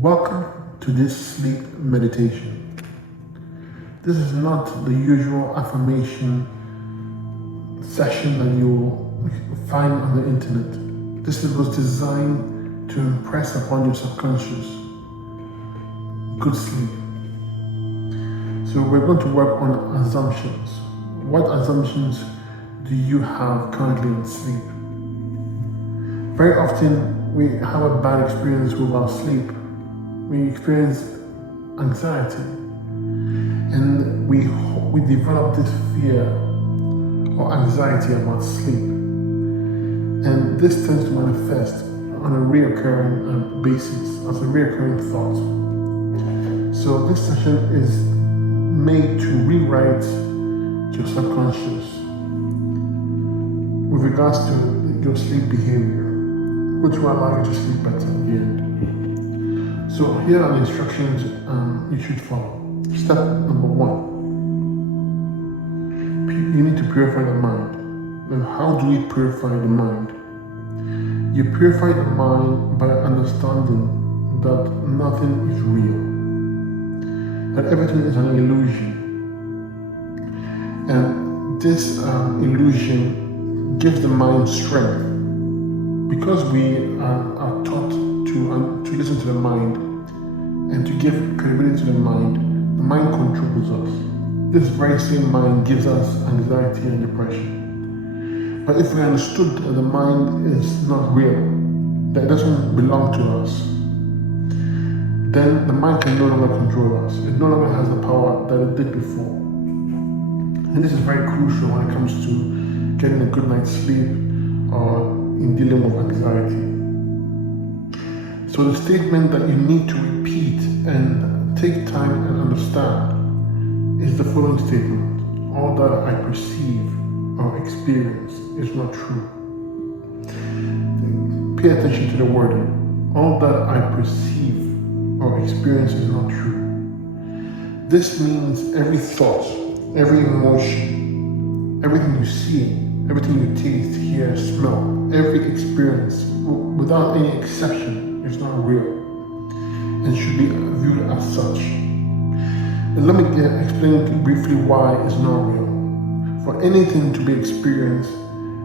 Welcome to this sleep meditation. This is not the usual affirmation session that you'll find on the internet. This was designed to impress upon your subconscious good sleep. So we're going to work on assumptions. What assumptions do you have currently in sleep? Very often we have a bad experience with our sleep. We experience anxiety, and we develop this fear or anxiety about sleep. And this tends to manifest on a reoccurring basis, as a reoccurring thought. So this session is made to rewrite your subconscious with regards to your sleep behavior, which will allow you to sleep better in the end. So here are the instructions you should follow. Step number 1. You need to purify the mind. And how do we purify the mind? You purify the mind by understanding that nothing is real, that everything is an illusion. And this illusion gives the mind strength. Because we are taught to listen to the mind and to give credibility to the mind controls us. This very same mind gives us anxiety and depression. But if we understood that the mind is not real, that it doesn't belong to us, then the mind can no longer control us. It no longer has the power that it did before. And this is very crucial when it comes to getting a good night's sleep or in dealing with anxiety. So the statement that you need to repeat and take time and understand is the following statement: all that I perceive or experience is not true. Pay attention to the wording. All that I perceive or experience is not true. This means every thought, every emotion, everything you see, everything you taste, hear, smell, every experience, without any exception, is not real and should be viewed as such. And let me explain briefly why it's not real. For anything to be experienced,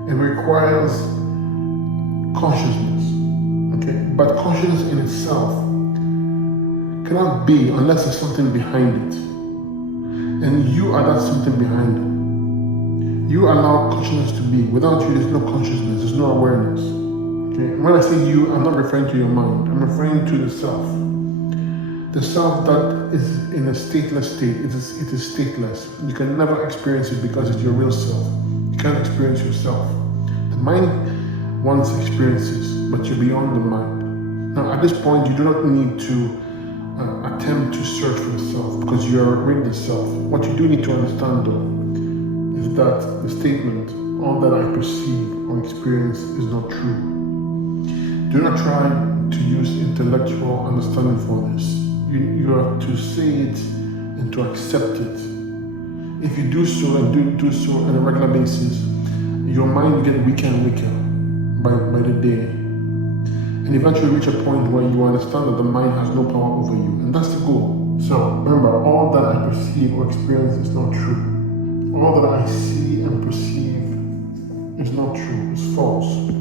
it requires consciousness, okay? But consciousness in itself cannot be unless there's something behind it. And you are that something behind it. You allow consciousness to be. Without you, there's no consciousness, there's no awareness. Okay? When I say you, I'm not referring to your mind. I'm referring to the self. The self that is in a stateless state. It is stateless. You can never experience it because it's your real self. You can't experience yourself. The mind wants experiences, but you're beyond the mind. Now, at this point, you do not need to attempt to search for yourself because you are already the self. What you do need to understand, though, is that the statement, all that I perceive or experience is not true. Do not try to use intellectual understanding for this. You have to say it and to accept it. If you do so and do so on a regular basis, your mind will get weaker and weaker by the day. And eventually reach a point where you understand that the mind has no power over you. And that's the goal. So remember, all that I perceive or experience is not true. All that I see and perceive is not true, it's false.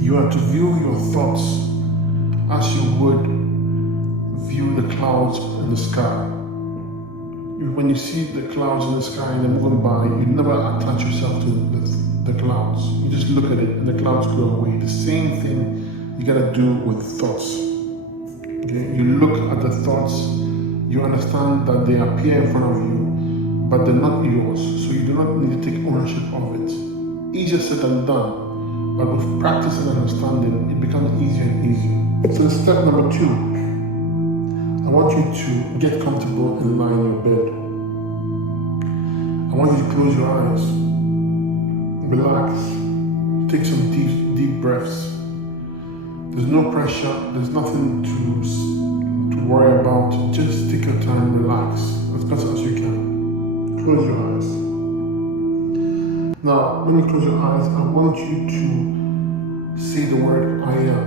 You are to view your thoughts as you would view the clouds in the sky. When you see the clouds in the sky and they're moving by, you never attach yourself to the clouds. You just look at it and the clouds go away. The same thing you gotta do with thoughts. Okay? You look at the thoughts, you understand that they appear in front of you, but they're not yours, so you do not need to take ownership of it. Easier said than done, but with practice and understanding, it becomes easier and easier. So step number 2, I want you to get comfortable and lie in your bed. I want you to close your eyes, relax, take some deep breaths. There's no pressure, there's nothing to worry about. Just take your time, relax, as best as you can. Close your eyes. Now, when you close your eyes, I want you to say the word I am.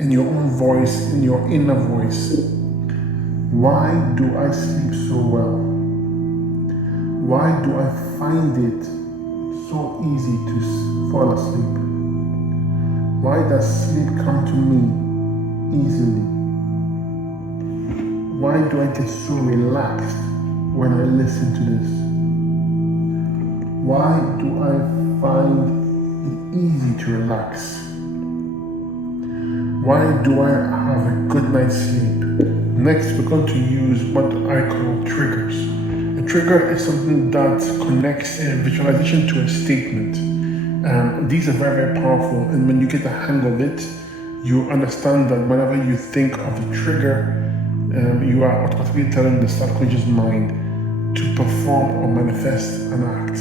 in your own voice, in your inner voice. Why do I sleep so well? Why do I find it so easy to fall asleep? Why does sleep come to me easily? Why do I get so relaxed when I listen to this? Why do I find it easy to relax? Why do I have a good night's sleep? Next, we're going to use what I call triggers. A trigger is something that connects a visualization to a statement. These are very, very powerful, and when you get the hang of it, you understand that whenever you think of a trigger, you are automatically telling the subconscious mind to perform or manifest an act.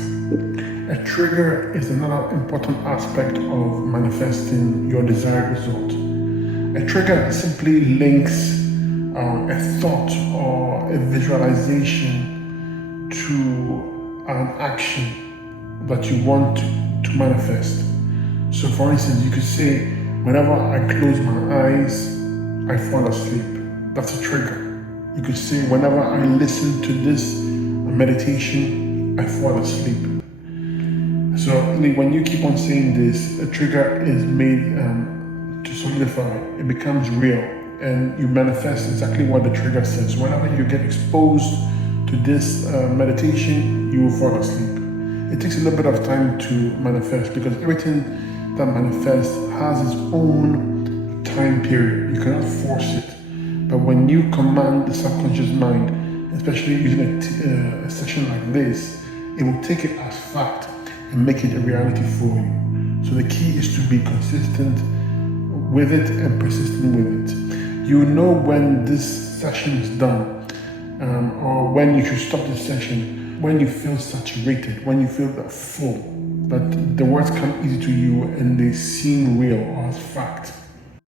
A trigger is another important aspect of manifesting your desired result. A trigger simply links a thought or a visualization to an action that you want to manifest. So for instance, you could say, whenever I close my eyes, I fall asleep. That's a trigger. You could say, whenever I listen to this meditation, I fall asleep. So when you keep on saying this, a trigger is made to solidify. It becomes real, and you manifest exactly what the trigger says. Whenever you get exposed to this meditation, you will fall asleep. It takes a little bit of time to manifest because everything that manifests has its own time period. You cannot force it. But when you command the subconscious mind, especially using a session like this, it will take it as fact and make it a reality for you. So the key is to be consistent with it and persistent with it. You know when this session is done, or when you should stop the session, when you feel saturated, when you feel that full, that the words come easy to you and they seem real or as fact.